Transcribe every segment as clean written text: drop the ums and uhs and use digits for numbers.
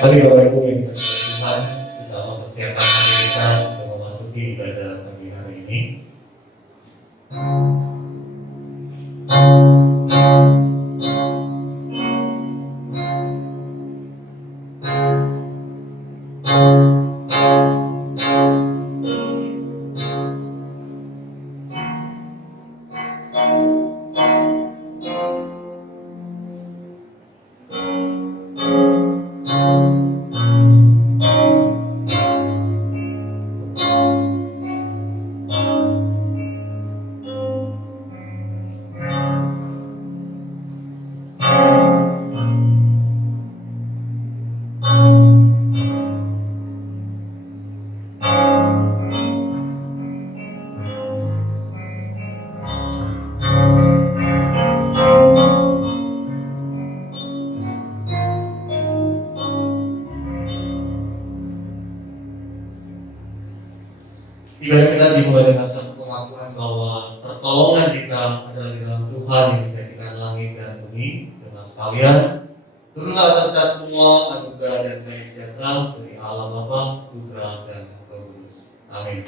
Mari Bapak Ibu yang dikasihi Tuhan, kita mempersiapkan hati kita untuk memasuki ibadah pagi hari ini. Ibadah kita dimulai dengan satu pengakuan bahwa pertolongan kita adalah di dalam Tuhan yang menjadikan langit dan bumi. Dengan sekalian, turunlah atas kita semua anugerah dan kasih sejahtera dari Allah Bapa, Putra dan Roh Kudus. Amin.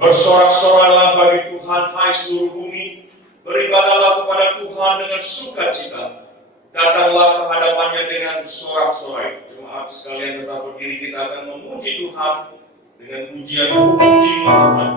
Bersorak-soranlah bagi Tuhan, hai seluruh bumi. Beribadahlah kepada Tuhan dengan sukacita. Datanglah ke hadapannya dengan sorak-sorai. Jemaat sekalian tetap berdiri, kita akan memuji Tuhan dengan pujian puji Tuhan.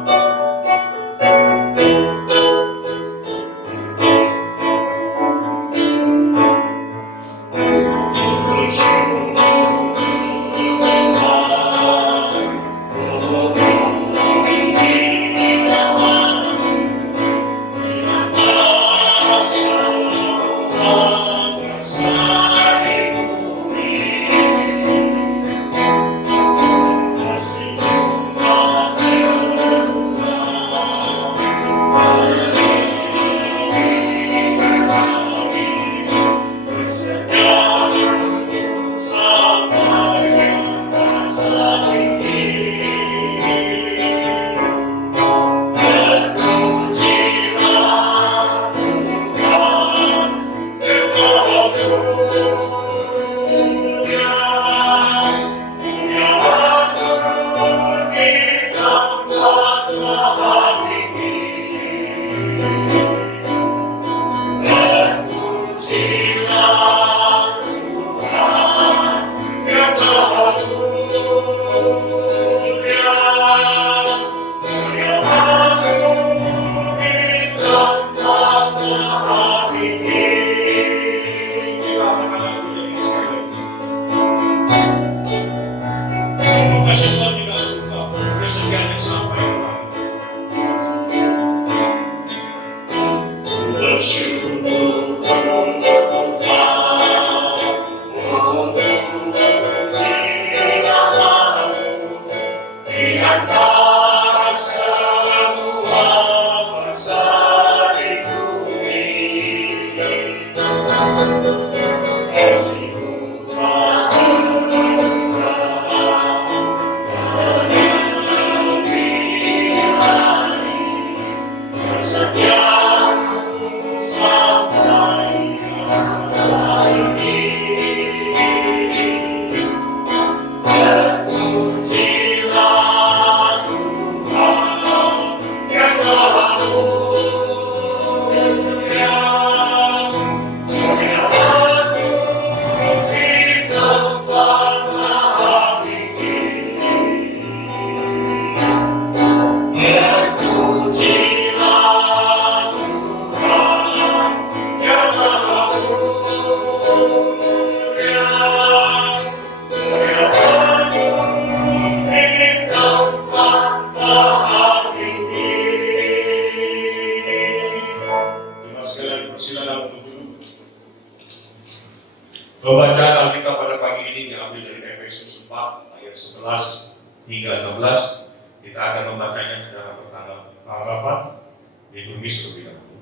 Pembacaan Alkitab pada pagi ini diambil dari Efesus 4 ayat 11 hingga 16. Kita akan membacanya secara bertahap, ditulis terlebih dahulu.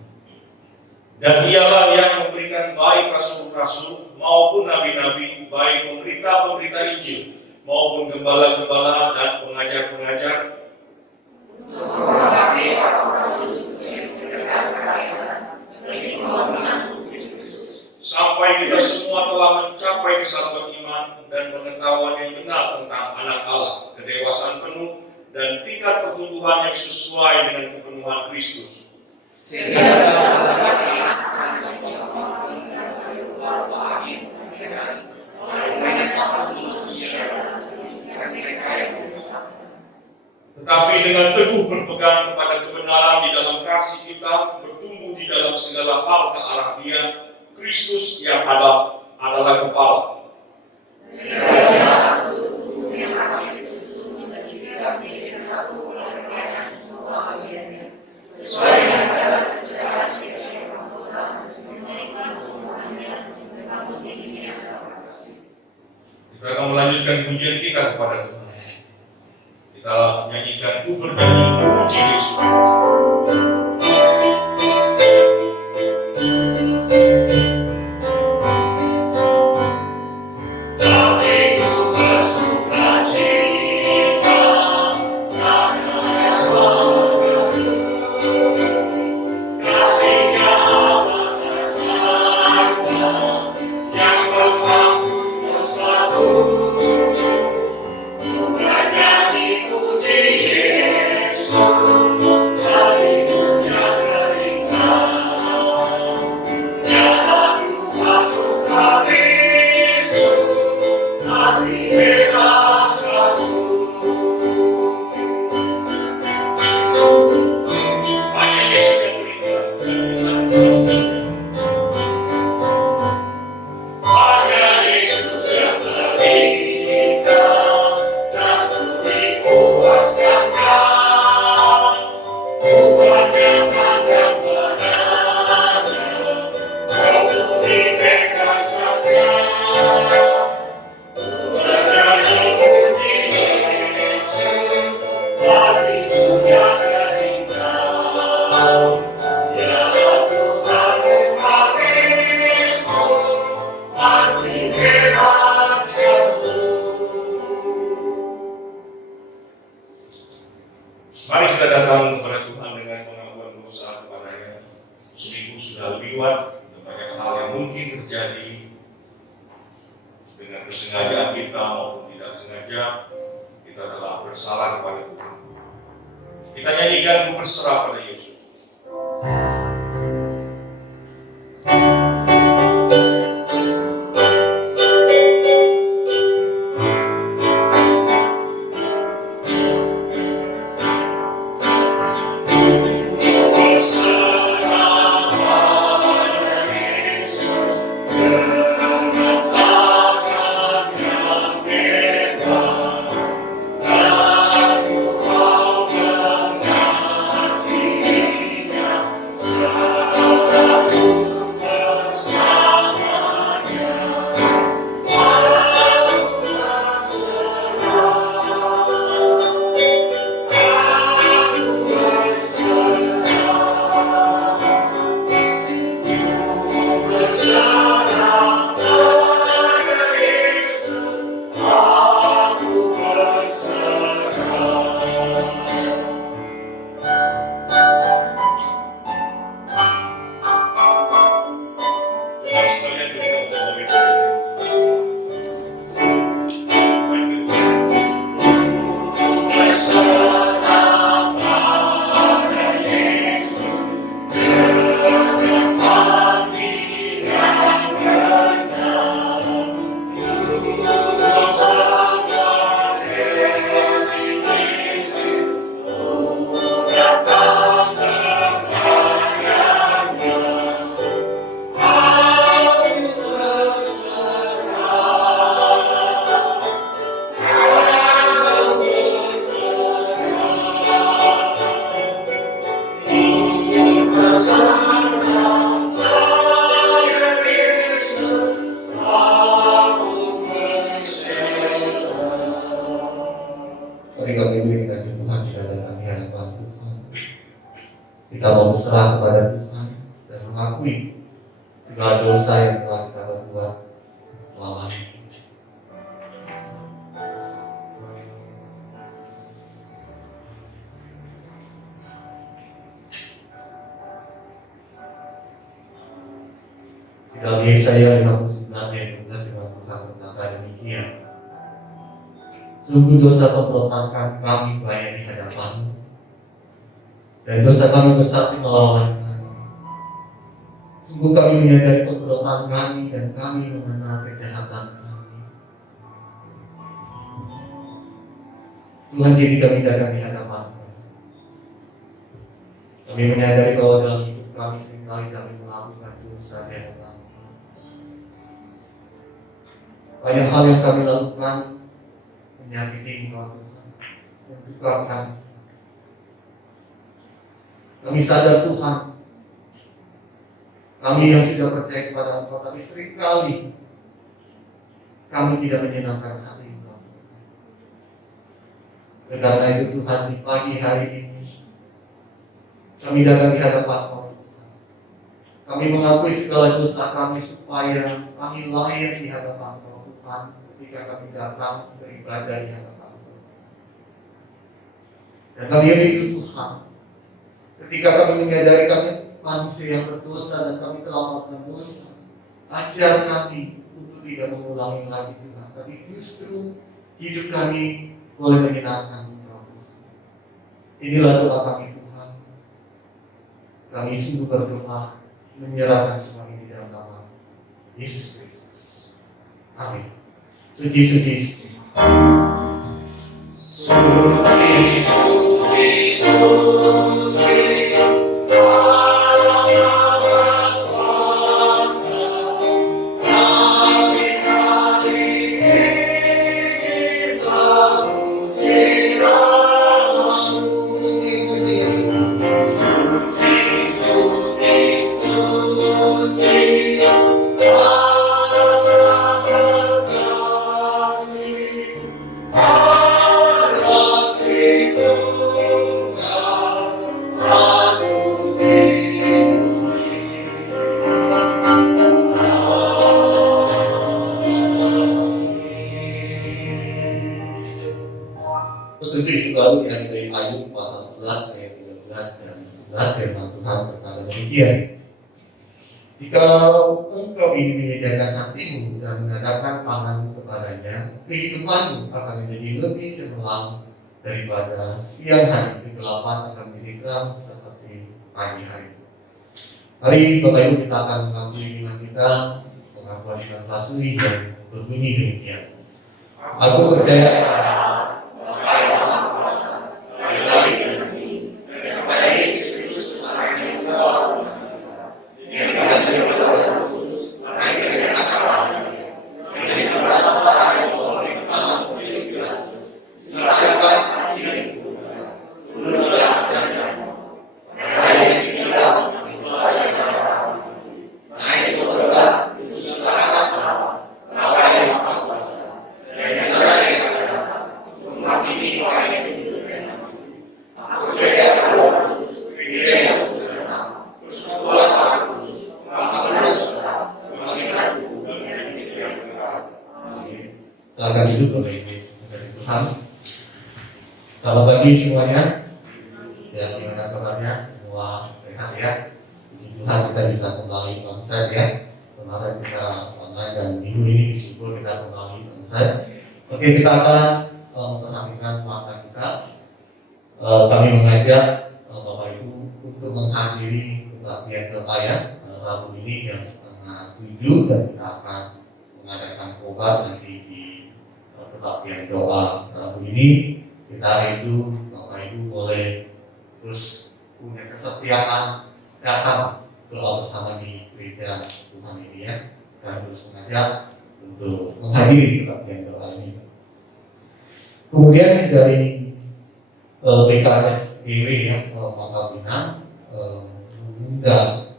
Dan ialah yang memberikan baik rasul-rasul maupun nabi-nabi, baik pemberita-pemberita Injil maupun gembala-gembala dan pengajar-pengajar dan tingkat pertumbuhan yang sesuai dengan kepenuhan Kristus. Tetapi dengan teguh berpegang kepada kebenaran di dalam kasih kita, bertumbuh di dalam segala hal ke arah Dia, Kristus yang adalah kepala. Kita akan melanjutkan pujian kita kepada Tuhan. Kita nyanyikan Ku Bernyanyi Puji Yesus. Mari kita datang kepada Tuhan dengan pengakuan dosa kepada-Nya. Seminggu sudah lewat, banyak hal yang mungkin terjadi dengan kesengajaan kita maupun tidak sengaja. Kita telah bersalah kepada Tuhan. Kita nyanyikan Ku Berserah pada Yesus. Mari kami dikasih Tuhan di hadapan hadapan Tuhan. Kita mau berserah kepada Tuhan dan mengakui segala dosa yang telah kita perbuat selama ini. Di dalam Yesaya 59 ayat 12 Tuhan berkata demikian. Sungguh dosa pemberontakan kami banyak di hadapan-Mu, dan dosa kami bersasi melawan kami. Sungguh kami menyadari pemberontakan kami dan kami mengenal kejahatan kami. Tuhan, jadi kami datang di hadapan-Mu. Kami menyadari bahwa dalam hidup kami seringkali kami melakukan dosa di hadapan-Mu. Banyak hal yang kami lakukan menyakiti Engkau, Tuhan, mendukakan. Kami sadar, Tuhan, kami yang sudah percaya kepada Engkau, tapi seringkali kami tidak menyenangkan hati Engkau. Karena itu Tuhan, di pagi hari ini kami datang di hadapan-Mu. Kami mengakui segala dosa kami supaya kami layak di hadapan-Mu, Tuhan, ketika kami datang beribadah di hadapan-Mu. Dan kami rindu, Tuhan, ketika kami menyadari kami manusia yang berdosa dan kami telah melakukan dosa, ajar kami untuk tidak mengulangi lagi, Tuhan, tapi justru hidup kami boleh menyenangkan Engkau. Inilah doa kami, Tuhan. Kami sungguh berdoa menyerahkan semua ini dalam nama Yesus Kristus. Amin. Suci, suci, suci. Suci, suci, suci. Petunjuk itu baru yang dari Ayub pasal 11 ayat 13 dan 14 firman Tuhan berkata demikian. Jika engkau ini menyediakan hatimu dan mengadakan tanganmu kepadanya, kehidupanmu akan menjadi lebih cemerlang daripada siang hari, kegelapan akan menjadi terang seperti pagi hari. Hari Bapak Ibu, kita akan mengakui iman kita, pengakuan iman rasuli dan berbunyi demikian. Aku percaya silakan duduk Bapak Ibu. Tuhan, selamat pagi semuanya. Ya, gimana kabarnya? Semua sehat ya? Puji Tuhan kita bisa kembali konsep ya. Kemarin kita online dan minggu ini bersyukur kita kembali konsep. Oke, kita akan memperhatikan makna kita. Kami mengajak Bapak Ibu untuk menghadiri kebaktian doa ya. Rabu ini jam 6:30 dan kita akan mengadakan khobar nanti di kebaktian doa Rabu ini. Kita rindu Bapak Ibu boleh terus punya kesetiaan datang doa bersama di gereja Tuhan ini ya. Dan terus mengajak untuk menghadiri kebaktian doa ini. Kemudian dari PKSDW ya, Pangkal Pinang mengundang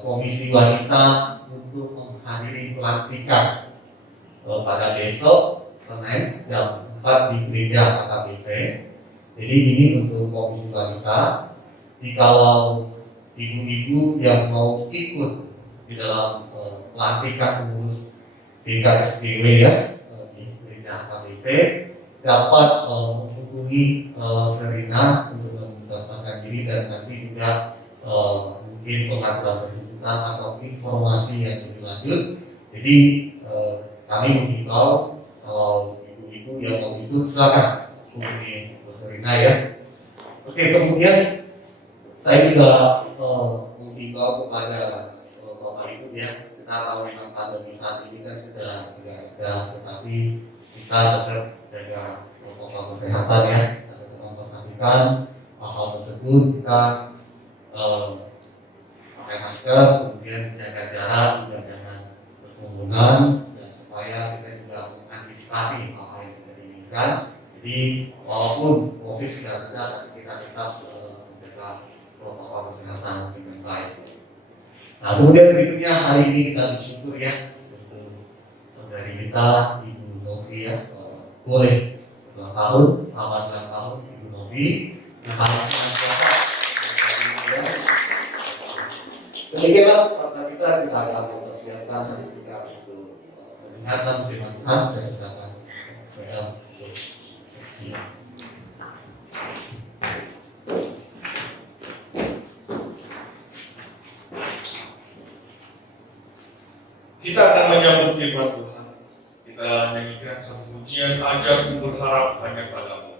Komisi Wanita untuk menghadiri pelantikan pada besok Senin jam 4 di gereja AKBP. Jadi ini untuk Komisi Wanita. Jikalau ibu-ibu yang mau ikut di dalam pelantikan pengurus PKSDW ya di gereja AKBP dapat menghubungi Serina untuk mendaftarkan diri, dan nanti juga mungkin pengaturan penuntutan atau informasi yang lebih lanjut. Jadi kami menghimbau kalau ibu-ibu Ibu yang mau ikut silakan hubungi Dr. Rina ya. Oke, kemudian saya juga mengimbau kepada Bapak Ibu ya, kita tahu memang pandemi saat ini kan sudah tidak ada, tetapi kita tetap jaga protokol kesehatan ya, kita tetap memperhatikan hal tersebut, kita pakai masker, kemudian jaga jarak, juga jangan berkerumunan, dan supaya kita juga mengantisipasi hal yang tidak diinginkan. Jadi walaupun COVID sudah ada, tapi kita tetap menjaga protokol kesehatan dengan baik. Nah, kemudian berikutnya hari ini kita bersyukur ya untuk saudari kita Ibu Novi ya, boleh ulang tahun, selamat ulang tahun Ibu Novi. Demikianlah kata kita akan mempersiapkan hari kita untuk mendengarkan firman Tuhan. Saya silakan PL. Kita akan menyambut firman Tuhan. Kita nyanyikan satu pujian, ajarku berharap hanya padamu.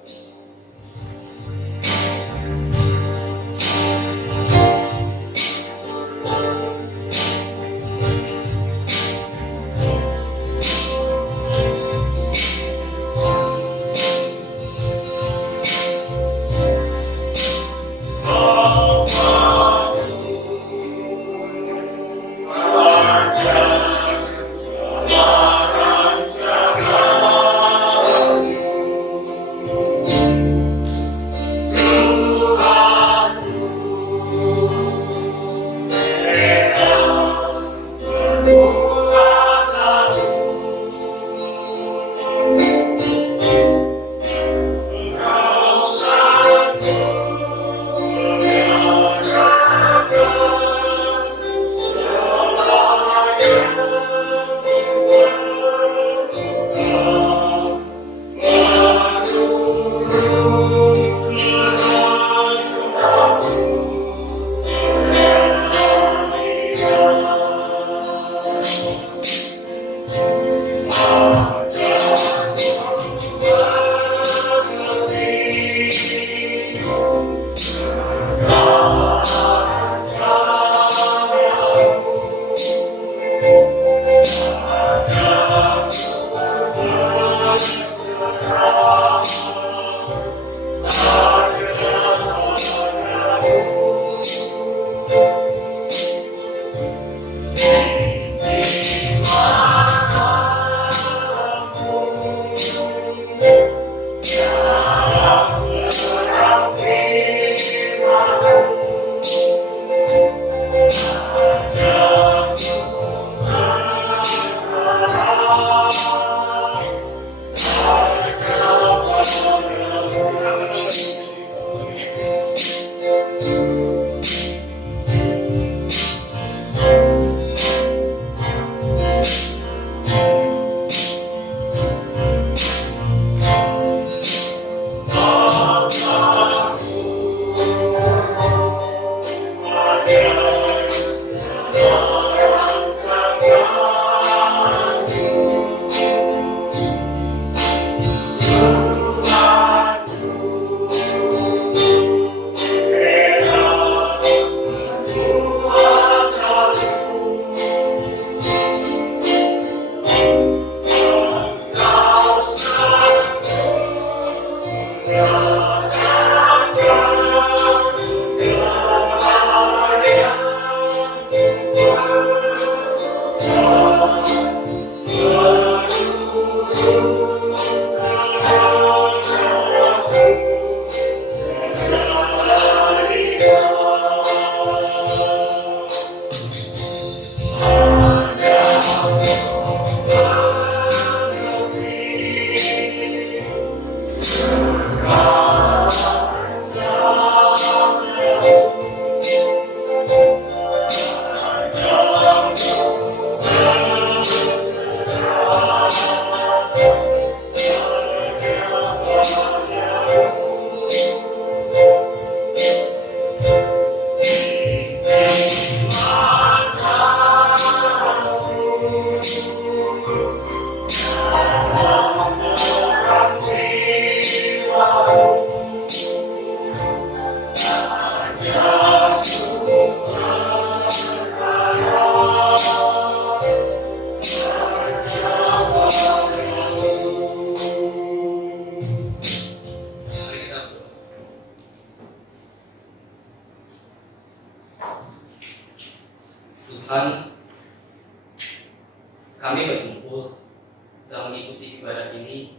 Tuhan, kami berkumpul dan mengikuti ibadah ini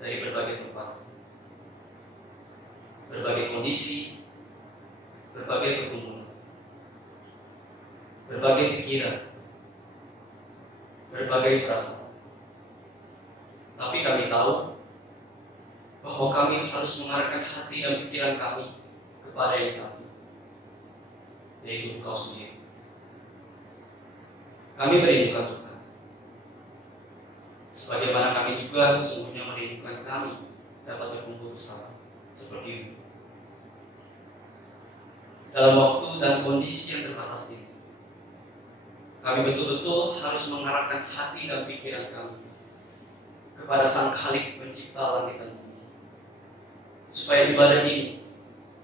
dari berbagai tempat, berbagai kondisi, berbagai pergumulan, berbagai pikiran, berbagai perasaan. Tapi kami tahu bahwa kami harus mengarahkan hati dan pikiran kami kepada yang satu, yaitu Engkau sendiri. Kami merindukan Tuhan, sebagaimana kami juga sesungguhnya merindukan kami dapat berkumpul bersama seperti ini. Dalam waktu dan kondisi yang terbatas ini, kami betul-betul harus mengarahkan hati dan pikiran kami kepada Sang Khalik Pencipta langit dan bumi, supaya ibadah ini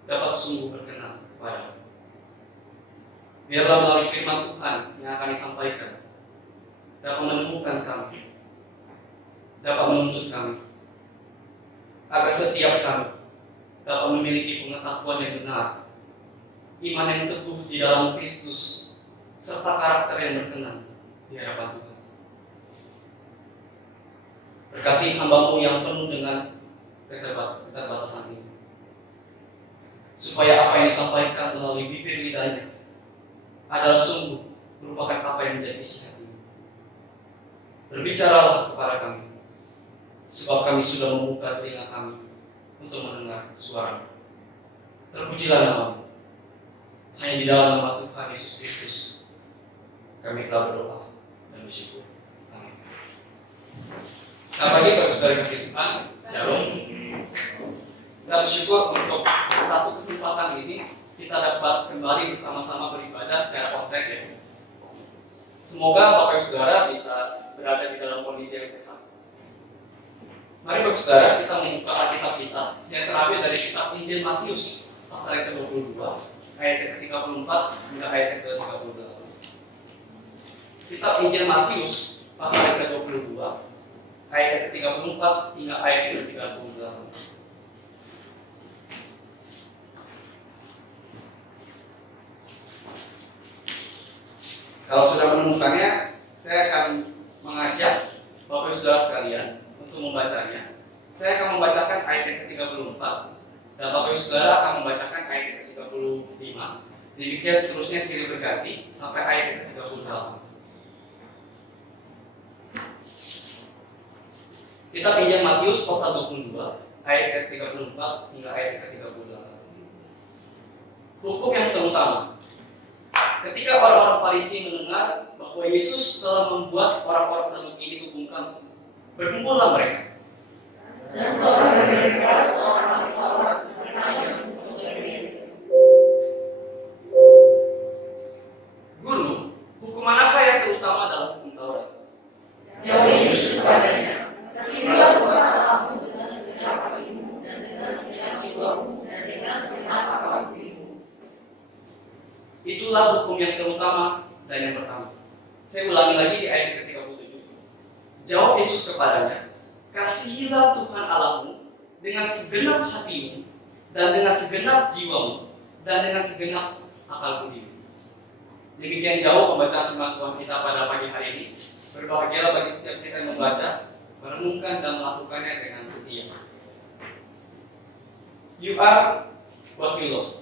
dapat sungguh berkenan kepada-Mu. Biarlah melalui firman Tuhan yang akan disampaikan dapat menemukan kami, dapat menuntut kami, agar setiap kami dapat memiliki pengetahuan yang benar, iman yang teguh di dalam Kristus, serta karakter yang berkenan di hadapan Tuhan. Berkati hamba-Mu yang penuh dengan keterbatasan ini, supaya apa yang disampaikan melalui bibir lidahnya adalah sungguh merupakan apa yang menjadi isi hati. Berbicaralah kepada kami, sebab kami sudah membuka telinga kami untuk mendengar suara. Terpujilah nama-Mu. Hanya di dalam nama Tuhan Yesus Kristus kami telah berdoa dan bersyukur. Amin. Selamat pagi Bapak Saudara kasih Tuhan. Shalom. Kita bersyukur untuk satu kesempatan ini kita dapat kembali bersama-sama beribadah secara konsep ya. Semoga Bapak Ibu Saudara bisa berada di dalam kondisi yang sehat. Mari Bapak Ibu Saudara kita membuka Alkitab kita yang terambil dari kitab Injil Matius pasal yang ke-22 ayat yang ke-34 hingga ayat yang ke-38. Kitab Injil Matius pasal yang ke-22 ayat yang ke-34 hingga ayat yang ke-38. Kalau sudah menemukannya, saya akan mengajak Bapak Ibu Saudara sekalian untuk membacanya. Saya akan membacakan ayat yang ke-34 dan Bapak Ibu Saudara akan membacakan ayat yang ke-35. Demikian seterusnya silih berganti sampai ayat yang ke-38. Kitab Injil Matius pasal 22 ayat yang ke-34 hingga ayat yang ke-38. Hukum yang terutama. Ketika orang-orang Farisi mendengar bahwa Yesus telah membuat orang-orang Saduki itu bungkam, berkumpullah mereka. Dan seorang dari mereka, seorang Taurat, bertanya untuk dia, Guru, hukum manakah yang terutama dalam hukum Taurat? jawab Yesus kepadanya, kasihilah Tuhan Allahmu dengan segenap hatimu dan dengan segenap jiwamu dan dengan segenap akal budimu. Itulah hukum yang terutama dan yang pertama. Saya ulangi lagi di ayat ke-37. Jawab Yesus kepadanya, kasihilah Tuhan Allahmu dengan segenap hatimu dan dengan segenap jiwamu dan dengan segenap akal budimu. Demikian jauh pembacaan firman Tuhan kita pada pagi hari ini. Berbahagialah bagi setiap kita yang membaca, merenungkan dan melakukannya dengan setia. You are what you love.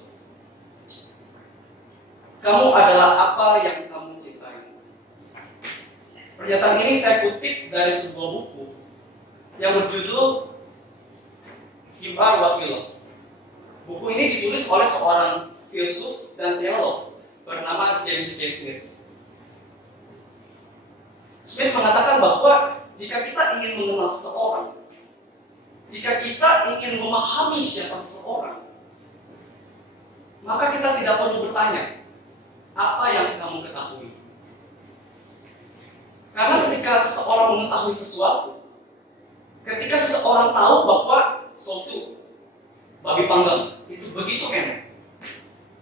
Kamu adalah apa yang kamu cintai. Pernyataan ini saya kutip dari sebuah buku yang berjudul You Are What You Love. Buku ini ditulis oleh seorang filsuf dan teolog bernama James J. Smith. Smith mengatakan bahwa jika kita ingin mengenal seseorang, jika kita ingin memahami siapa seseorang, maka kita tidak perlu bertanya, apa yang kamu ketahui? Karena ketika seseorang mengetahui sesuatu, ketika seseorang tahu bahwa suatu babi panggang, itu begitu enak.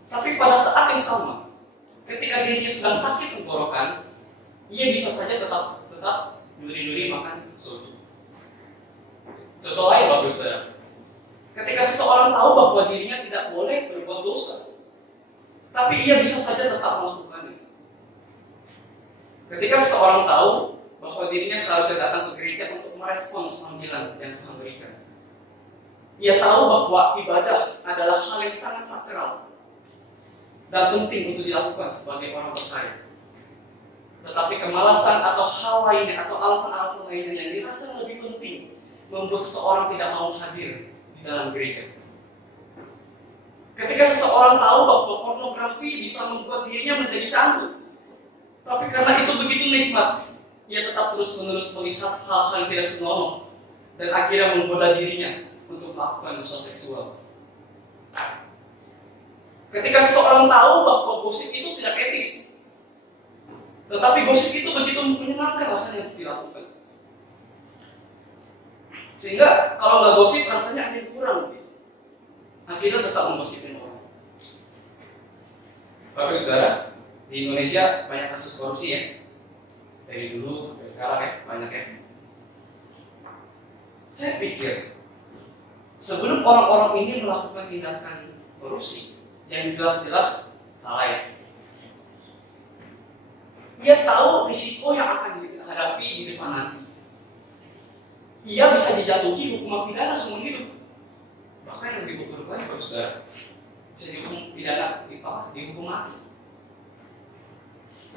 Tapi pada saat yang sama, ketika dirinya sedang sakit tenggorokan, ia bisa saja tetap duri-duri makan soju. Contoh lain Bapak Saudara, ketika seseorang tahu bahwa dirinya tidak boleh berbuat dosa, tapi ia bisa saja tetap melakukannya. Ketika seseorang tahu bahwa dirinya seharusnya datang ke gereja untuk merespons panggilan yang Tuhan berikan, ia tahu bahwa ibadah adalah hal yang sangat sakral dan penting untuk dilakukan sebagai orang percaya. Tetapi kemalasan atau hal lainnya atau alasan-alasan lainnya yang dirasa lebih penting membuat seseorang tidak mau hadir di dalam gereja. Ketika seseorang tahu bahwa pornografi bisa membuat dirinya menjadi candu, tapi karena itu begitu nikmat, ia tetap terus-menerus melihat hal-hal yang tidak senonoh dan akhirnya menggoda dirinya untuk melakukan dosa seksual. Ketika seseorang tahu bahwa gosip itu tidak etis, tetapi gosip itu begitu menyenangkan rasanya untuk dilakukan, sehingga kalau nggak gosip rasanya ada yang kurang, akhirnya tetap menggosipin orang. Bapak Saudara, di Indonesia banyak kasus korupsi ya, dari dulu sampai sekarang ya, banyak ya. Saya pikir sebelum orang-orang ini melakukan tindakan korupsi yang jelas-jelas salah ya, ia tahu risiko yang akan dihadapi di depan nanti. Ia bisa dijatuhi hukuman pidana seumur hidup. Bahkan yang lebih buruk lagi Bapak Saudara, bisa dihukum pidana, dihukum mati.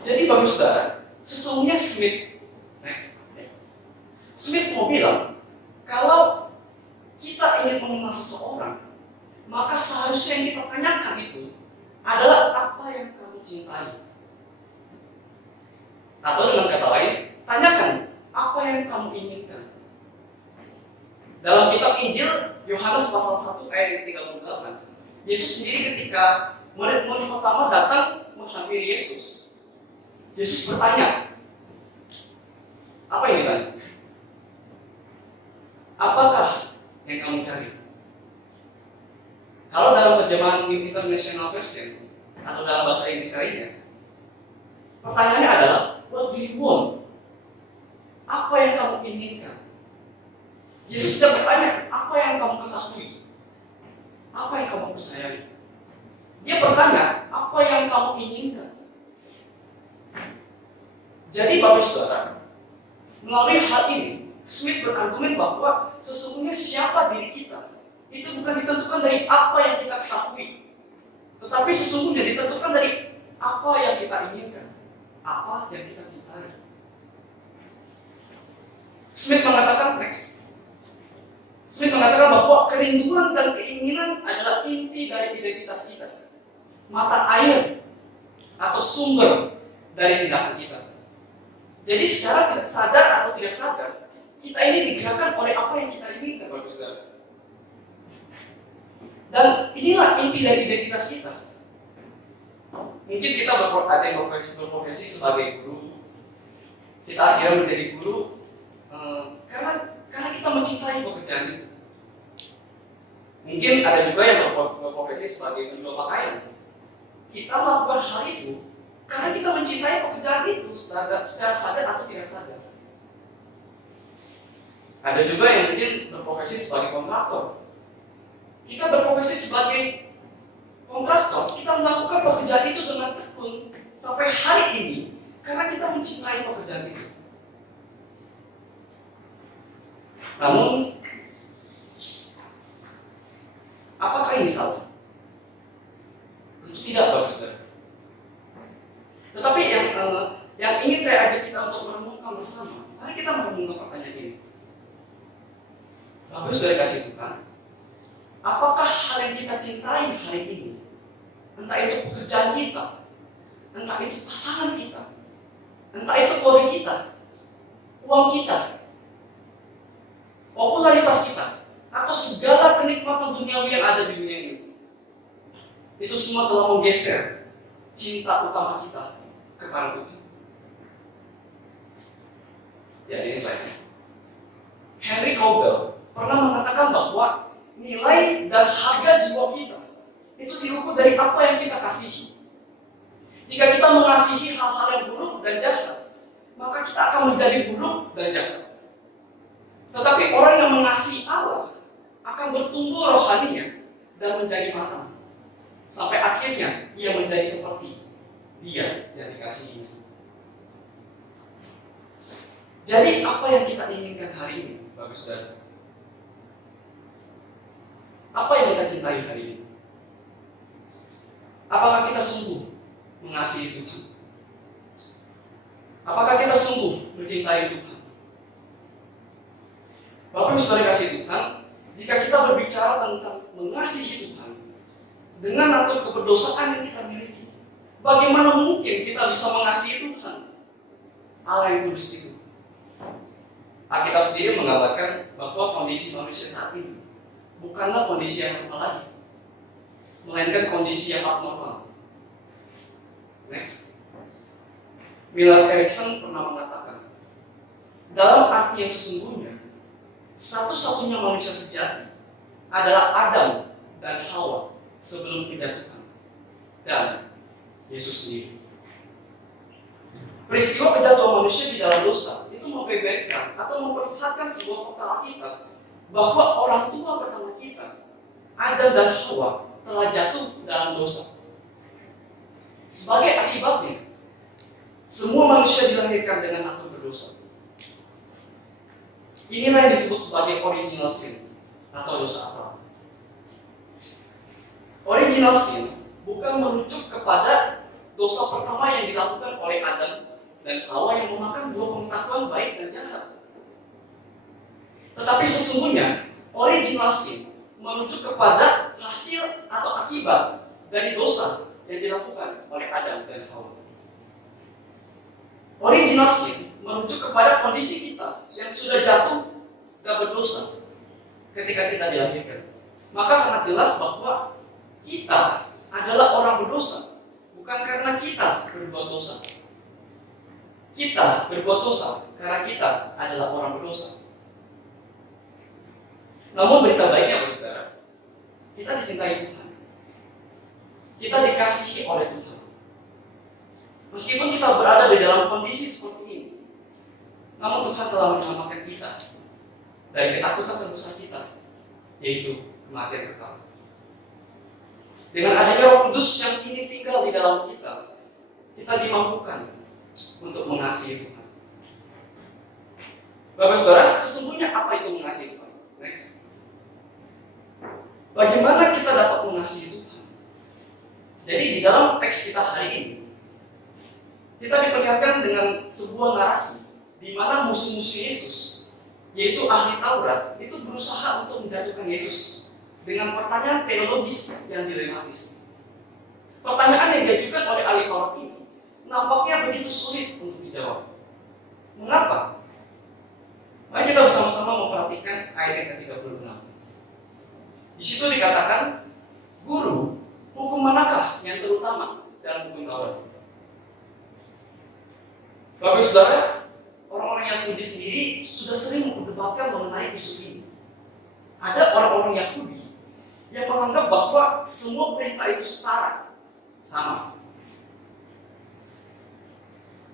Jadi Bapak Saudara, sesungguhnya Smith mau bilang, kalau kita ingin mengenal seseorang, maka seharusnya yang kita tanyakan itu adalah apa yang kamu cintai. Atau dengan kata lain, tanyakan apa yang kamu inginkan. Dalam kitab Injil Yohanes pasal 1 ayat 38, Yesus sendiri ketika murid-murid pertama datang menghampiri Yesus, Yesus bertanya, apa yang ditanya? Apakah yang kamu cari? Kalau dalam terjemahan New International Version atau dalam bahasa Inggris lainnya, pertanyaannya adalah, what do you want? Apa yang kamu inginkan? Yesus tidak bertanya, apa yang kamu ketahui? Apa yang kamu percayai? Dia bertanya, apa yang kamu inginkan? Jadi Bapak Saudara, melalui hal ini, Smith berargumen bahwa sesungguhnya siapa diri kita itu bukan ditentukan dari apa yang kita ketahui, tetapi sesungguhnya ditentukan dari apa yang kita inginkan, apa yang kita cintai. Smith mengatakan bahwa kerinduan dan keinginan adalah inti dari identitas kita, mata air atau sumber dari tindakan kita. Jadi secara tidak sadar atau tidak sadar, kita ini digerakkan oleh apa yang kita inginkan, Bapak Saudara. Dan inilah inti dari identitas kita. Mungkin kita ada yang berprofesi sebagai guru, kita akhirnya menjadi guru karena kita mencintai pekerjaan itu. Mungkin ada juga yang berprofesi sebagai penjual pakaian. Kita melakukan hal itu karena kita mencintai pekerjaan itu secara sadar atau tidak sadar. Ada juga yang mungkin berprofesi sebagai kontraktor. Kita berprofesi sebagai kontraktor, kita melakukan pekerjaan itu dengan tekun sampai hari ini karena kita mencintai pekerjaan itu. Namun, apakah ini salah? Tentu tidak, Bapak Saudara. Tetapi yang ingin saya ajak kita untuk merenungkan bersama, mari kita merenungkan pertanyaan ini. Bapak Saudara kasih Tuhan, apakah hal yang kita cintai hari ini, entah itu pekerjaan kita, entah itu pasangan kita, entah itu keluarga kita, uang kita, popularitas kita, atau segala kenikmatan duniawi yang ada di dunia ini, itu semua telah menggeser cinta utama kita kepada Tuhan. Ya, ini slide-nya. Henry Cowell pernah mengatakan bahwa nilai dan harga jiwa kita itu diukur dari apa yang kita kasihi. Jika kita mengasihi hal-hal yang buruk dan jahat, maka kita akan menjadi buruk dan jahat. Tetapi orang yang mengasihi Allah akan bertumbuh rohaninya dan menjadi matang. Sampai akhirnya ia menjadi seperti Dia yang dikasihinya. Jadi apa yang kita inginkan hari ini, Bapak Saudara? Apa yang kita cintai hari ini? Apakah kita sungguh mengasihi Tuhan? Apakah kita sungguh mencintai Tuhan? Bapak Ibu Saudara kasih Tuhan, jika kita berbicara tentang mengasihi Tuhan dengan natur keberdosaan yang kita miliki, bagaimana mungkin kita bisa mengasihi Tuhan, Allah yang kudus itu? Alkitab sendiri mengatakan bahwa kondisi manusia saat ini bukanlah kondisi yang normal lagi, melainkan kondisi yang abnormal. Next. Millard Erickson pernah mengatakan, dalam arti yang sesungguhnya, satu-satunya manusia sejati adalah Adam dan Hawa sebelum kejatuhan, dan Yesus sendiri. Peristiwa kejatuhan manusia di dalam dosa itu membeberkan atau memperlihatkan sebuah fakta Alkitab bahwa orang tua pertama kita, Adam dan Hawa, telah jatuh dalam dosa. Sebagai akibatnya, semua manusia dilahirkan dengan natur berdosa. Inilah yang disebut sebagai original sin atau dosa asal. Original sin bukan merujuk kepada dosa pertama yang dilakukan oleh Adam dan Hawa yang memakan buah pengetahuan baik dan jahat. Tetapi sesungguhnya original sin merujuk kepada hasil atau akibat dari dosa yang dilakukan oleh Adam dan Hawa. Original sin merujuk kepada kondisi kita yang sudah jatuh dan berdosa ketika kita dilahirkan. Maka sangat jelas bahwa kita adalah orang berdosa bukan karena kita berbuat dosa. Kita berbuat dosa karena kita adalah orang berdosa. Namun berita baiknya, saudara, kita dicintai Tuhan. Kita dikasihi oleh Tuhan. Meskipun kita berada di dalam kondisi seperti ini, namun Tuhan telah menyelamatkan kita dari ketakutan terbesar kita, yaitu kematian kekal. Dengan adanya Roh Kudus yang kini tinggal di dalam kita, kita dimampukan untuk mengasihi Tuhan. Bapak Saudara, sesungguhnya apa itu mengasihi Tuhan? Next. Bagaimana kita dapat mengasihi Tuhan? Jadi di dalam teks kita hari ini, kita diperlihatkan dengan sebuah narasi di mana musuh-musuh Yesus, yaitu ahli Taurat, itu berusaha untuk menjatuhkan Yesus dengan pertanyaan teologis yang dilematis. Pertanyaan yang diajukan oleh ahli Taurat ini nampaknya begitu sulit untuk dijawab. Mengapa? Mari kita bersama-sama memperhatikan ayat yang ke-36. Di situ dikatakan, Guru, hukum manakah yang terutama dalam hukum Taurat? Bapak Saudara, orang-orang Yahudi sendiri sudah sering memperdebatkan mengenai isu ini. Ada orang-orang Yahudi yang menganggap bahwa semua perintah itu setara, sama.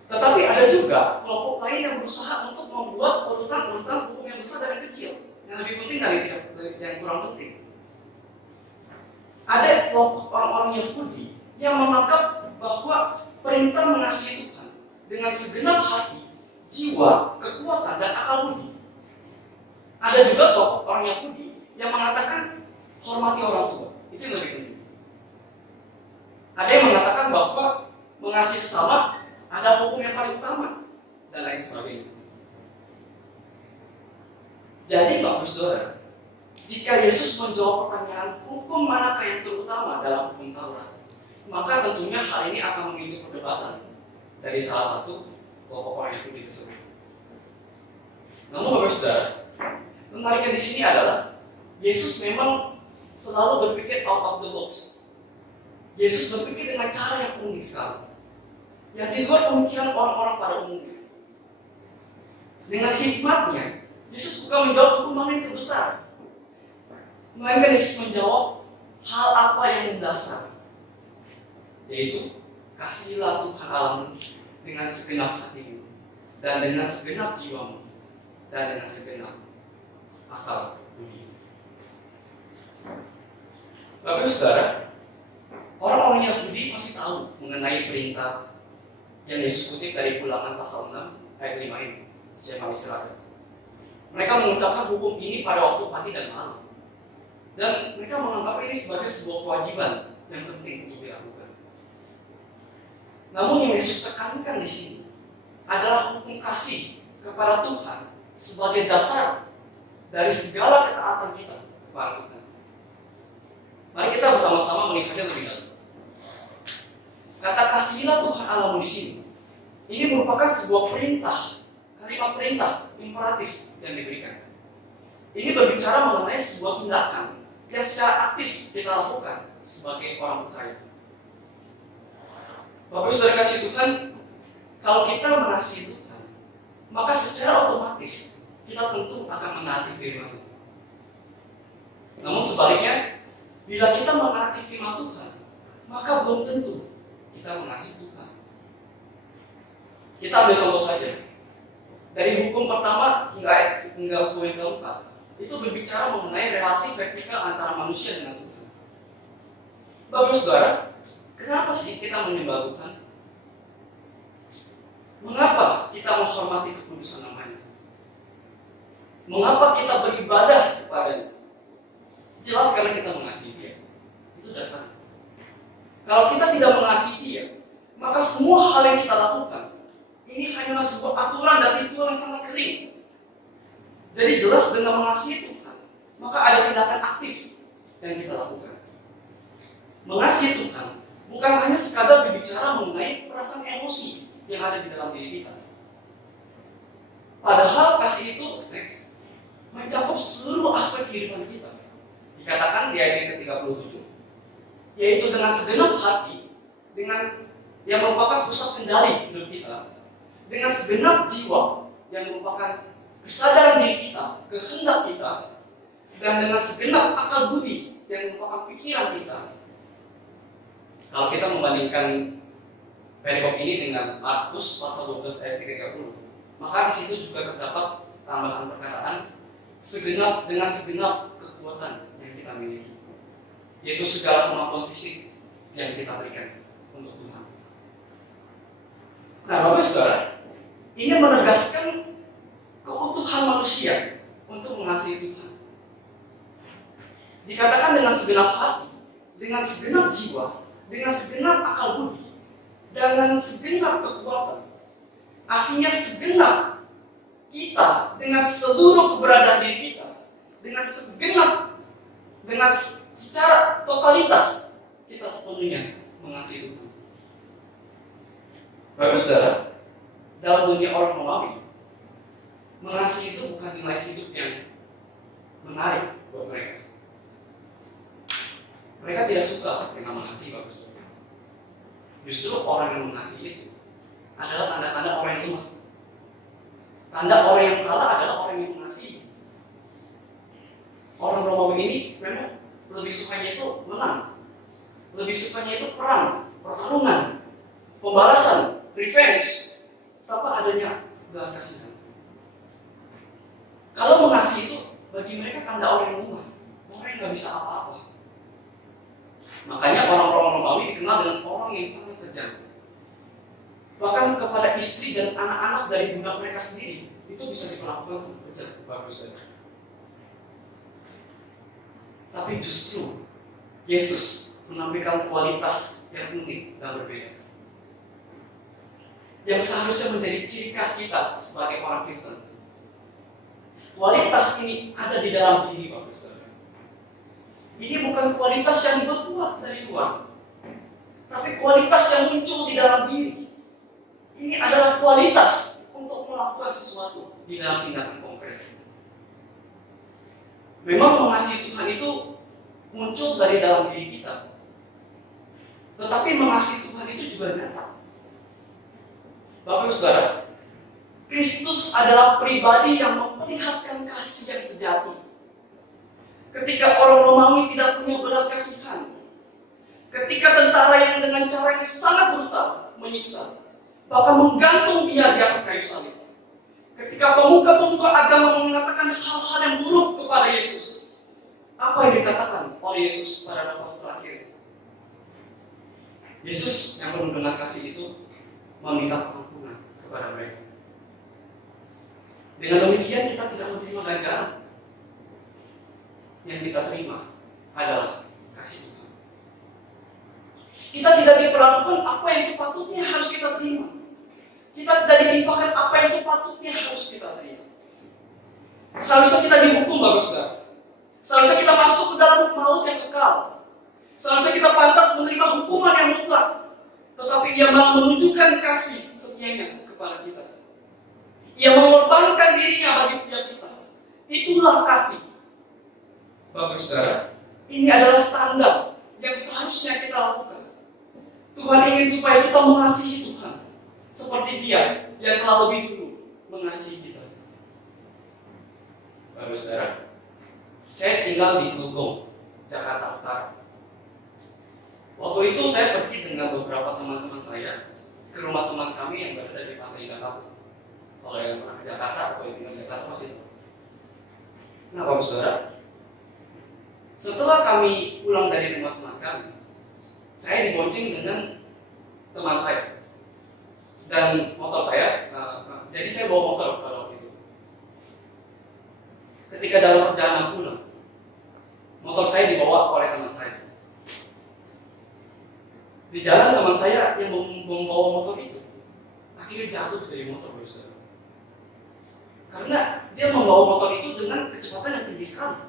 Tetapi ada juga kelompok lain yang berusaha untuk membuat urutan-urutan hukum yang besar dan yang kecil, yang lebih penting dari yang kurang penting. Ada kelompok orang-orang Yahudi yang menganggap bahwa perintah mengasihi Tuhan dengan segenap hati, jiwa, kekuatan, dan akal budi. Ada juga kelompok orang Yahudi yang mengatakan hormati orang tua, itu yang lebih penting. Ada yang mengatakan bahwa mengasihi sesama ada hukum yang paling utama, dan lain sebagainya. Jadi Bapak Saudara, jika Yesus menjawab pertanyaan hukum manakah yang terutama dalam hukum Taurat, maka tentunya hal ini akan memicu perdebatan dari salah satu kelompok orang Yahudi tersebut. Namun Bapak Saudara, menariknya di sini adalah Yesus memang selalu berpikir out of the box. Yesus berpikir dengan cara yang unik sekali, yang di luar pemikiran orang-orang pada umumnya. Dengan hikmatnya, Yesus bukan menjawab hukum mana yang terbesar, Melainkan Yesus menjawab hal apa yang mendasar, yaitu kasihilah Tuhan Allahmu dengan segenap hatimu, dan dengan segenap jiwamu, dan dengan segenap akal budi. Bapak Saudara, orang-orang Yahudi masih tahu mengenai perintah yang Yesus kutip dari Ulangan pasal 6 ayat 5 ini, siapa Israel. Mereka mengucapkan hukum ini pada waktu pagi dan malam, dan mereka menganggap ini sebagai sebuah kewajiban yang penting untuk dilakukan. Namun yang Yesus tekankan di sini adalah hukum kasih kepada Tuhan sebagai dasar dari segala ketaatan kita kepada Tuhan. Mari kita bersama-sama melihatnya lebih dalam. Kata kasihilah Tuhan Allahmu di sini, ini merupakan sebuah perintah, kalimat perintah, imperatif yang diberikan. Ini berbicara mengenai sebuah tindakan yang secara aktif kita lakukan sebagai orang percaya. Bapak Saudara kasih Tuhan, kalau kita mengasihi Tuhan, maka secara otomatis kita tentu akan menaati firman Tuhan. Namun sebaliknya, bila kita menaati firman Tuhan, maka belum tentu kita mengasihi Tuhan. Kita ambil contoh saja. Dari hukum pertama hingga hukum yang keempat, itu berbicara mengenai relasi vertikal antara manusia dengan Tuhan. Bapak Saudara, kenapa sih kita menyembah Tuhan? Mengapa kita menghormati kekudusan namanya? Mengapa kita beribadah kepadanya? Jelas karena kita mengasihi Dia. Itu dasarnya. Kalau kita tidak mengasihi Dia, maka semua hal yang kita lakukan ini hanyalah sebuah aturan dan ritual yang sangat kering. Jadi jelas dengan mengasihi Tuhan, maka ada tindakan aktif yang kita lakukan. Mengasihi Tuhan bukan hanya sekadar berbicara mengenai perasaan emosi yang ada di dalam diri kita. Padahal kasih itu mencakup seluruh aspek kehidupan kita. Dikatakan di ayat yang ke-37, yaitu dengan segenap hati, dengan yang merupakan pusat kendali hidup kita, dengan segenap jiwa yang merupakan kesadaran diri kita, kehendak kita, dan dengan segenap akal budi yang merupakan pikiran kita. Kalau kita membandingkan perikop ini dengan Markus pasal 12 ayat 30, maka di situ juga terdapat tambahan perkataan dengan segenap kekuatan yang kita miliki, yaitu segala kemampuan fisik yang kita berikan untuk Tuhan. Nah, Bapak Saudara, ini menegaskan keutuhan manusia untuk mengasihi Tuhan. Dikatakan dengan segenap hati, dengan segenap jiwa, dengan segenap akal budi, dengan segenap kekuatan. Artinya segenap kita dengan seluruh keberadaan diri kita, dengan secara totalitas kita sepenuhnya mengasihi Tuhan. Bapak Saudara, dalam dunia orang Romawi, mengasihi itu bukan nilai hidup yang menarik buat mereka. Mereka tidak suka dengan mengasihi, Bapak Saudara. Justru orang yang mengasihi itu adalah tanda-tanda orang yang lemah. Tanda orang yang kalah adalah orang yang mengasihi. Orang Romawi ini memang lebih sukanya itu menang, lebih sukanya itu perang, pertarungan, pembalasan, revenge, tanpa adanya belas kasihan. Kalau mengasihi itu bagi mereka tanda orang yang lemah, orang yang nggak bisa apa-apa. Makanya orang-orang Romawi dikenal dengan orang yang sangat kejam. Bahkan kepada istri dan anak-anak dari budak mereka sendiri itu bisa diperlakukan sangat kejam, bagus saja. Tapi justru Yesus menampilkan kualitas yang unik dan berbeda, yang seharusnya menjadi ciri khas kita sebagai orang Kristen. Kualitas ini ada di dalam diri, Bapak Saudara. Ini bukan kualitas yang dibuat dari luar, tapi kualitas yang muncul di dalam diri. Ini adalah kualitas untuk melakukan sesuatu di dalam tindakan konkret. Memang mengasihi Tuhan itu muncul dari dalam diri kita, tetapi mengasihi Tuhan itu juga nyata. Bapak Saudara, Kristus adalah pribadi yang memperlihatkan kasih yang sejati. ketika orang Romawi tidak punya belas kasihan, ketika tentara yang dengan cara yang sangat brutal menyiksa, bahkan menggantung dia di atas kayu salib, ketika pemuka-pemuka agama mengatakan hal-hal yang buruk kepada Yesus, apa yang dikatakan oleh Yesus pada nafas terakhir? Yesus yang penuh dengan kasih itu meminta pengampunan kepada mereka. Dengan demikian kita tidak menerima ganjaran. Yang kita terima adalah kasih Tuhan. Kita tidak diperlakukan apa yang sepatutnya harus kita terima. Kita tidak ditimpakan apa yang sepatutnya harus kita terima. Seharusnya kita dihukum, Bapak Saudara. Seharusnya kita masuk ke dalam maut yang kekal. Seharusnya kita pantas menerima hukuman yang mutlak. Tetapi Ia malah menunjukkan kasih setianya kepada kita. Ia mengorbankan dirinya bagi setiap kita. Itulah kasih. Bapak Saudara, ini adalah standar yang seharusnya kita lakukan. Tuhan ingin supaya kita mengasihi Tuhan seperti Dia yang telah lebih dulu mengasihi kita. Bapak Saudara, saya tinggal di Klugong, Jakarta Utara. Waktu itu saya pergi dengan beberapa teman-teman saya ke rumah teman kami yang berada di Pantai Indah Kapuk. Kalau yang pernah ke Jakarta atau yang tinggal di Jakarta masih tahu. Nah, Bapak Saudara, setelah kami pulang dari rumah teman kami, saya dibonceng dengan teman saya dan motor saya. Jadi saya bawa motor pada waktu itu. Ketika dalam perjalanan pulang, motor saya dibawa oleh teman saya. Di jalan teman saya yang membawa motor itu akhirnya jatuh dari motor, Saudara. Karena dia membawa motor itu dengan kecepatan yang tinggi sekali.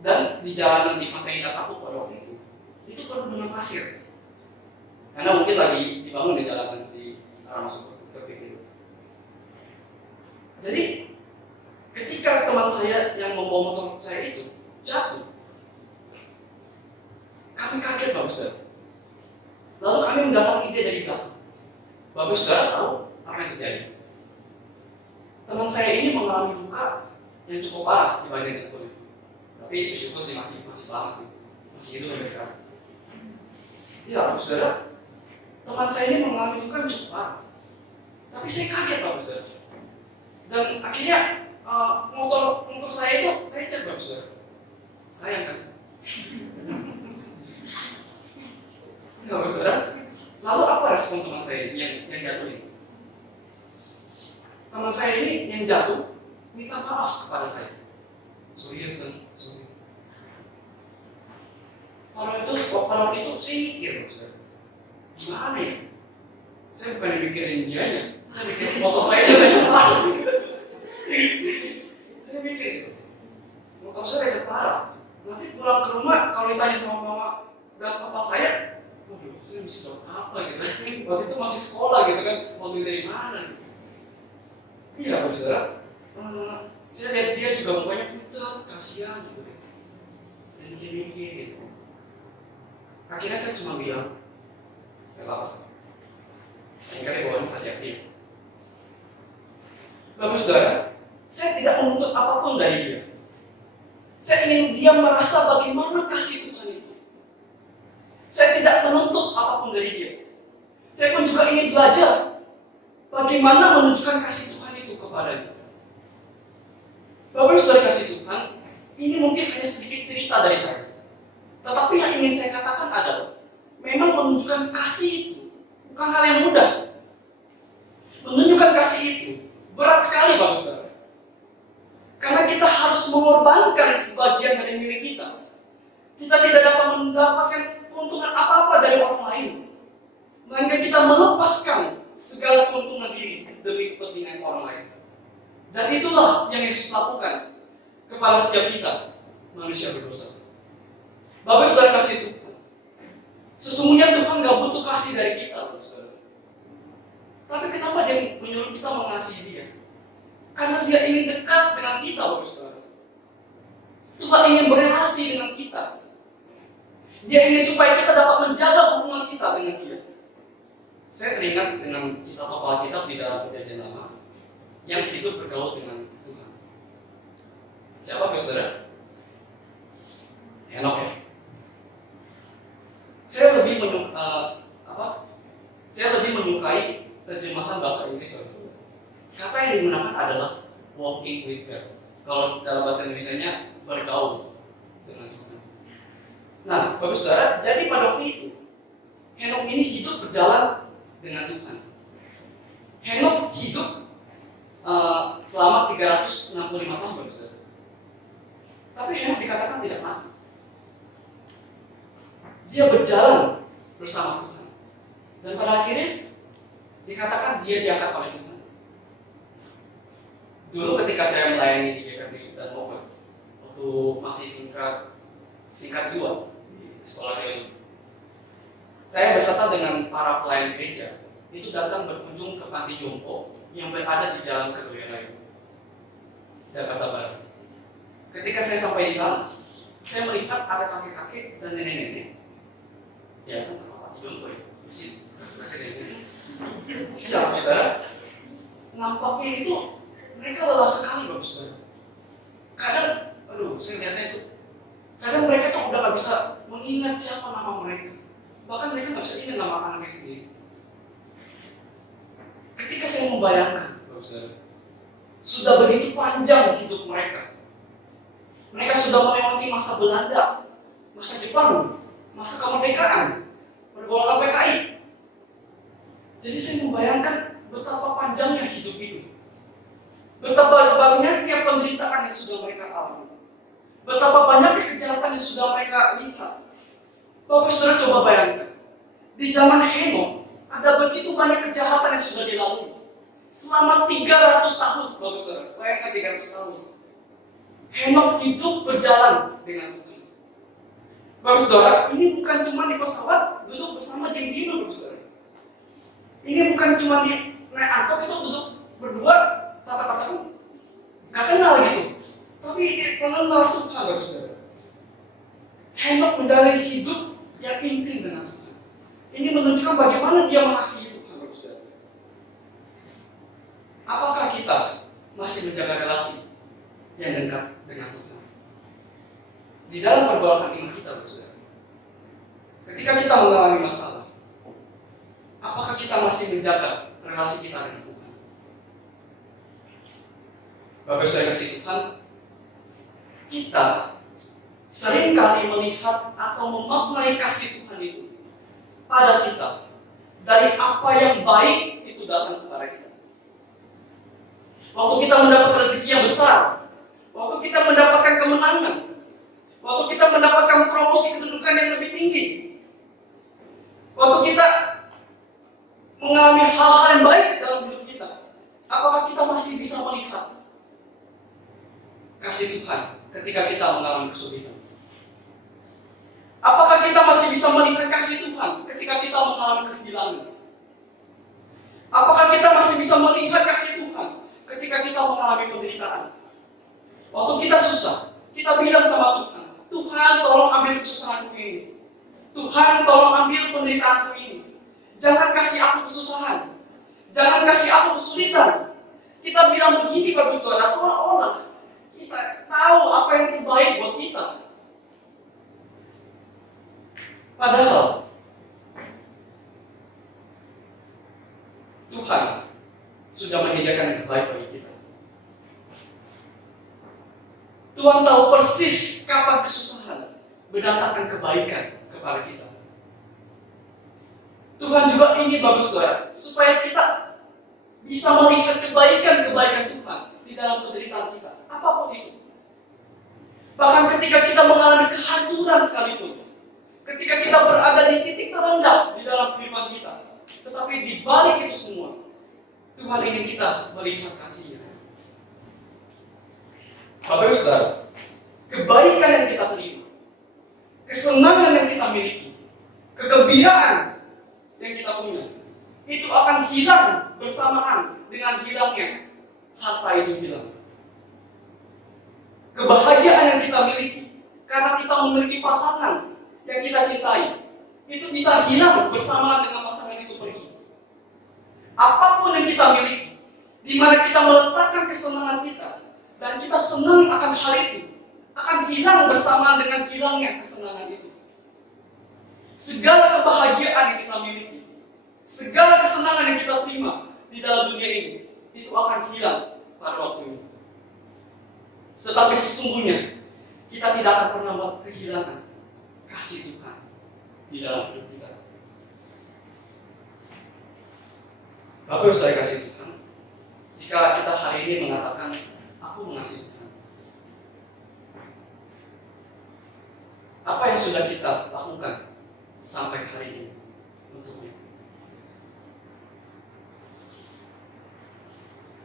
Dan di jalanan di Pantai Indah Kapuk pada waktu itu penuh dengan pasir. Karena mungkin lagi dibangun di jalanan di arah masuk ke PPU. Jadi ketika teman saya yang membawa motor saya itu jatuh, kami kaget, Bapak Saudara. Lalu kami mendapat ide dari belakang. Bapak Saudara tahu apa yang terjadi? Teman saya ini mengalami luka yang cukup parah di bagian dengkulnya. Tapi bersyukur sih masih selamat sih, masih hidup sampai sekarang. Ya, Bapak Saudara, teman saya ini mengalami luka yang cukup parah. Tapi saya kaget, Bapak Saudara. Dan akhirnya motor saya itu lecet, Bapak Saudara. Sayang kan? Bapak Saudara. Lalu apa respon teman saya yang jatuh ini? Teman saya ini yang jatuh minta maaf kepada saya. Sorry ya, sorry. Pada waktu itu saya mikir, Saudara, gimana ya? Saya bukan mikirin dianya, saya mikirin motor saya yang lecet parah. Saya mikir, motor saya lecet parah. Nanti pulang ke rumah kalau ditanya sama mama dan papa saya, waduh, saya mesti jawab apa gitu kan? Waktu itu masih sekolah gitu kan, mau dari mana? Gitu. Iya, Bapak Saudara. Saya lihat dia juga mukanya pucat, kasihan gitu kan. Dan mikir-mikir gitu. Akhirnya saya cuma bilang, gak apa-apa. Lain kali bawaan hati-hati. Bapak Saudara, saya tidak menuntut apapun dari dia. Saya ingin dia merasa bagaimana kasih Tuhan itu. Saya tidak menuntut apapun dari dia. Saya pun juga ingin belajar bagaimana menunjukkan kasih Tuhan itu kepadanya. Bapak Saudara kasih Tuhan, ini mungkin hanya sedikit cerita dari saya. Tetapi yang ingin saya katakan adalah, memang menunjukkan kasih itu bukan hal yang mudah. Menunjukkan kasih itu berat sekali, Bapak Saudara. Karena kita harus mengorbankan sebagian dari milik kita. Kita tidak dapat mendapatkan keuntungan apa-apa dari orang lain. Melainkan kita melepaskan segala keuntungan diri demi kepentingan orang lain. Dan itulah yang Yesus lakukan kepada setiap kita, manusia berdosa. Bapak Saudara kasih Tuhan. Sesungguhnya Tuhan gak butuh kasih dari kita, Bapak Saudara. Tapi kenapa Dia menyuruh kita mengasihi Dia? Karena Dia ingin dekat dengan kita, Bapak Saudara. Tuhan ingin berelasi dengan kita. Dia ingin supaya kita dapat menjaga hubungan kita dengan Dia. Saya teringat dengan kisah tokoh Alkitab di dalam Perjanjian Lama yang hidup bergaul dengan Tuhan. Siapa, Bapak Saudara? Henok ya. Saya lebih menyukai terjemahan bahasa Inggris. Kata yang digunakan adalah walking with God. Kalau dalam bahasa Indonesianya bergaul dengan Tuhan. Nah, Bapak Saudara, jadi pada waktu itu Henok ini hidup berjalan dengan Tuhan. Henok hidup selama 365 tahun, Bapak Saudara. Tapi Henok dikatakan tidak mati. Dia berjalan bersama Tuhan. Dan pada akhirnya dikatakan dia diangkat oleh Tuhan. Dulu ketika saya melayani di GKP dan Bogor, waktu masih tingkat 2 di sekolah teologi, saya beserta dengan para pelayan gereja itu datang berkunjung ke panti jompo yang berada di Jalan Kebayoran, Jakarta Barat. Ketika saya sampai di sana, saya melihat ada kakek-kakek dan nenek-nenek. Ya, kan panti jompo ya, di sini. Ya, Saudara, nampaknya itu mereka lelah sekali, Bapak Saudara. Kadang, saya lihatnya itu, kadang mereka tuh udah gak bisa mengingat siapa nama mereka. Bahkan mereka gak bisa ingat nama anaknya sendiri. Ketika saya membayangkan, Bapak Saudara, sudah begitu panjang hidup mereka. Mereka sudah melewati masa Belanda, masa Jepang, masa kemerdekaan, pergolakan PKI. Jadi saya membayangkan betapa panjangnya hidup itu. Betapa banyaknya penderitaan yang sudah mereka alami. Betapa banyaknya kejahatan yang sudah mereka lihat. Bapak Saudara coba bayangkan. Di zaman Henok, ada begitu banyak kejahatan yang sudah dilalui. Selama 300 tahun, Bapak Saudara. Bayangkan 300 tahun. Henok hidup berjalan dengan Tuhan. Bapak Saudara, ini bukan cuma di pesawat, duduk bersama diam-diam, Bapak Saudara. Ini bukan cuma di naik angkot itu duduk berdua, tatap-tatapan, gak kenal gitu. Tapi mengenal Tuhan, Bapak Saudara. Henok menjalani hidup yang intim dengan Tuhan. Ini menunjukkan bagaimana dia mengasihi Tuhan, Bapak Saudara. Apakah kita masih menjaga relasi yang dekat dengan Tuhan? Di dalam pergolakan iman kita, Bapak Saudara. Ketika kita mengalami masalah, apakah kita masih menjaga relasi kita dengan Tuhan? Bapak Saudara kasih Tuhan, kita seringkali melihat atau memaknai kasih Tuhan itu pada kita dari apa yang baik itu datang kepada kita. Waktu kita mendapat rezeki yang besar, waktu kita mendapatkan kemenangan, waktu kita mendapatkan promosi kedudukan yang lebih tinggi, waktu kita mengalami hal-hal yang baik dalam hidup kita, apakah kita masih bisa melihat kasih Tuhan ketika kita mengalami kesulitan? Apakah kita masih bisa melihat kasih Tuhan ketika kita mengalami kehilangan? Apakah kita masih bisa melihat kasih Tuhan ketika kita mengalami penderitaan? Waktu kita susah, kita bilang sama Tuhan, Tuhan tolong ambil kesusahanku ini, Tuhan tolong ambil penderitaanku ini. Jangan kasih aku kesusahan, jangan kasih aku kesulitan. Kita bilang begini, Bapak Saudara, seolah-olah kita tahu apa yang terbaik buat kita. Padahal Tuhan sudah menyediakan yang terbaik bagi kita. Tuhan tahu persis kapan kesusahan mendatangkan kebaikan kepada kita. Tuhan juga ingin, Bapak Saudara, supaya kita bisa melihat kebaikan-kebaikan Tuhan di dalam penderitaan kita, apapun itu. Bahkan ketika kita mengalami kehancuran sekalipun, ketika kita berada di titik terendah di dalam kehidupan kita, tetapi di balik itu semua, Tuhan ingin kita melihat kasih-Nya. Bapak Ibu Saudara, kebaikan yang kita terima, kesenangan yang kita miliki, kegembiraan yang kita punya, itu akan hilang bersamaan dengan hilangnya harta itu hilang. Kebahagiaan yang kita miliki karena kita memiliki pasangan yang kita cintai, itu bisa hilang bersamaan dengan pasangan itu pergi. Apapun yang kita miliki, di mana kita meletakkan kesenangan kita dan kita senang akan hal itu, akan hilang bersamaan dengan hilangnya kesenangan itu. Segala kebahagiaan yang kita miliki, segala kesenangan yang kita terima di dalam dunia ini, itu akan hilang pada waktunya. Tetapi sesungguhnya kita tidak akan pernah kehilangan kasih Tuhan di dalam hidup kita. Bapak Ibu saya kasih Tuhan, jika kita hari ini mengatakan aku mengasihi Tuhan, apa yang sudah kita lakukan sampai hari ini untuknya?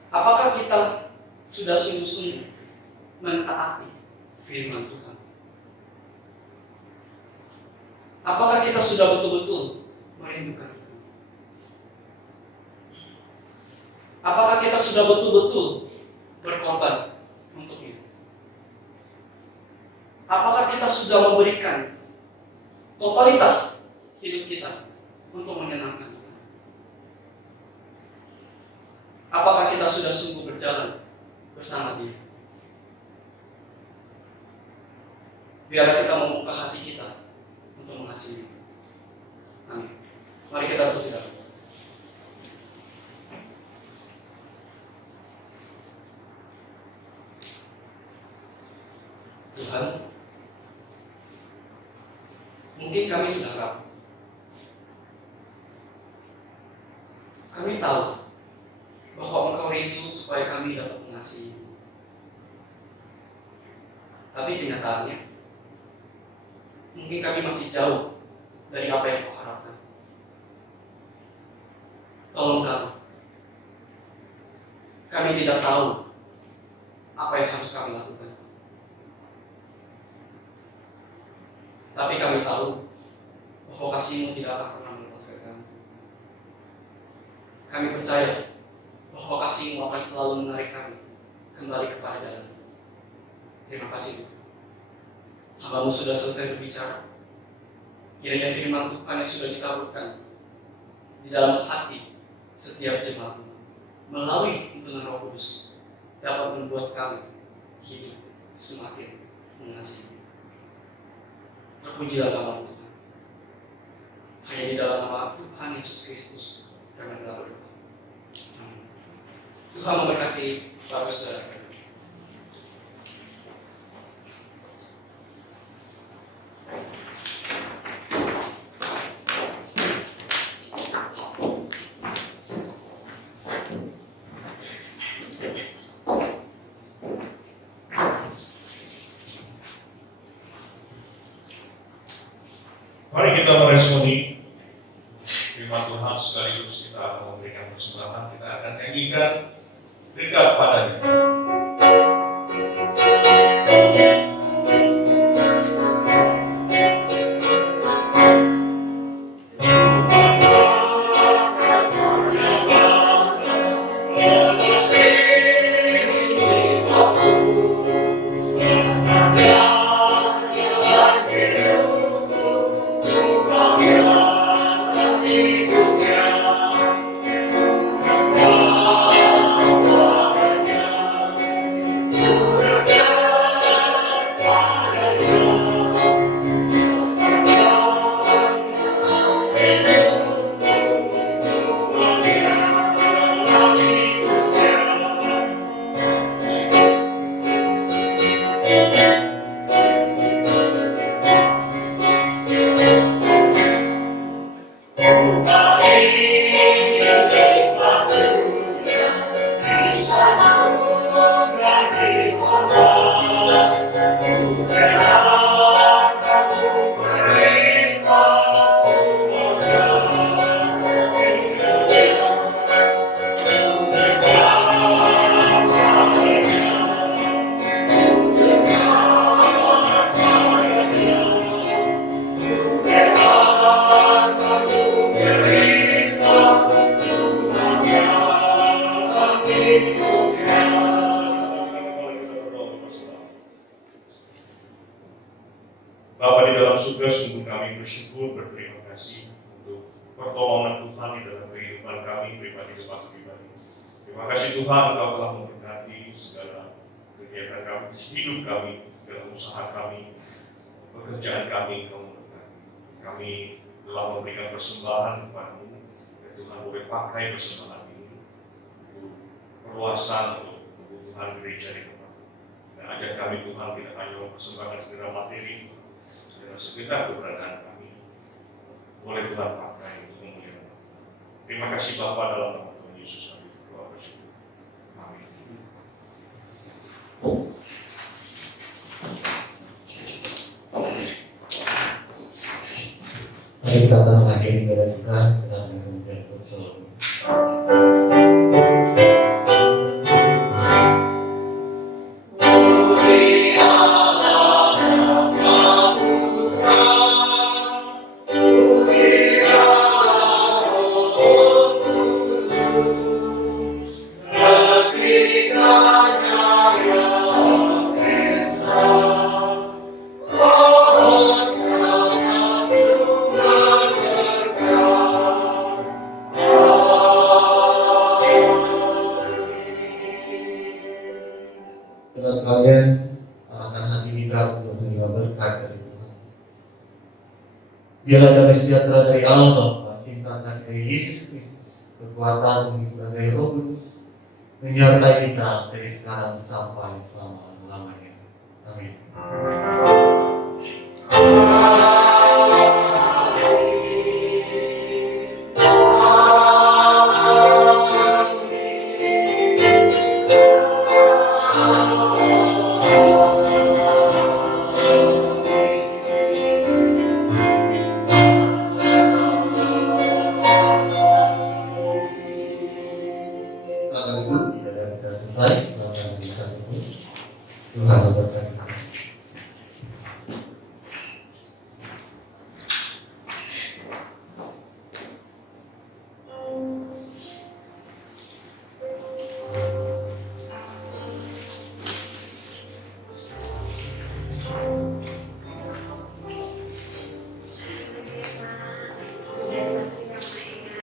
Apakah kita sudah sungguh-sungguh mentaati firman Tuhan? Apakah kita sudah betul-betul merindukan Tuhan? Apakah kita sudah betul-betul berkorban untuknya? Apakah kita sudah memberikan totalitas hidup kita untuk menyenangkan Tuhan? Apakah kita sudah sungguh berjalan bersama Dia? Biarlah kita membuka hati kita untuk mengasihi. Amin. Mari kita tutup doa. Tuhan, mungkin kami sedang rapuh. Kami tahu bahwa Engkau rindu supaya kami dapat mengasihi. Tapi kenyataannya, mungkin kami masih jauh dari apa yang Kau harapkan. Tolong kami. Kami tidak tahu apa yang harus kami lakukan. Tapi kami tahu bahwa kasih-Mu tidak akan pernah melepaskan kami. Kami percaya bahwa kasih-Mu akan selalu menarik kami kembali kepada jalan. Terima kasih Tuhan. Hamba-Mu sudah selesai berbicara. Kiranya firman Tuhan yang sudah ditaburkan di dalam hati setiap jemaat melalui tuntunan Roh Kudus dapat membuat kami hidup semakin mengasihi. Terpujilah nama Tuhan. Hanya di dalam nama Tuhan Yesus Kristus kami telah berdoa. Amin. Tuhan memberkati para saudara-saudara. Mari kita meresponi firman Tuhan sekaligus kita memberikan persembahan. Kita akan nyanyikan dekat padanya. Bapa di dalam surga, sungguh kami bersyukur, berterima kasih untuk pertolongan Tuhan di dalam kehidupan kami pribadi. Terima kasih Tuhan, Engkau telah memberkati segala kegiatan kami, hidup kami dalam usaha kami, pekerjaan kami, kami telah memberikan persembahan kepadamu, dan Tuhan boleh pakai persembahan ini untuk perluasan untuk kebutuhan gereja di Tuhan. Dan ajar kami Tuhan tidak hanya mempersembahkan sekedar materi, dengan segenap keberadaan kami, boleh Tuhan pakai untuk memuliakan. Terima kasih Bapa, dalam nama Tuhan Yesus kami berdoa bersyukur. Amin. Mari kita akan mengakhiri ibadah kita dengan mengucapkan bersolawat. Kita sekalian arahkan hati kita untuk menerima berkat dari Tuhan. Biarlah damai sejahtera dari Allah Bapa, cinta kasih dari Yesus Kristus, kekuatan penghiburan dari Roh Kudus, menyertai kita dari sekarang sampai selama-lamanya. Amin. Silakan ibu, ibadah kita selesai. Selamat hari Sabtu. Tuhan memberkati.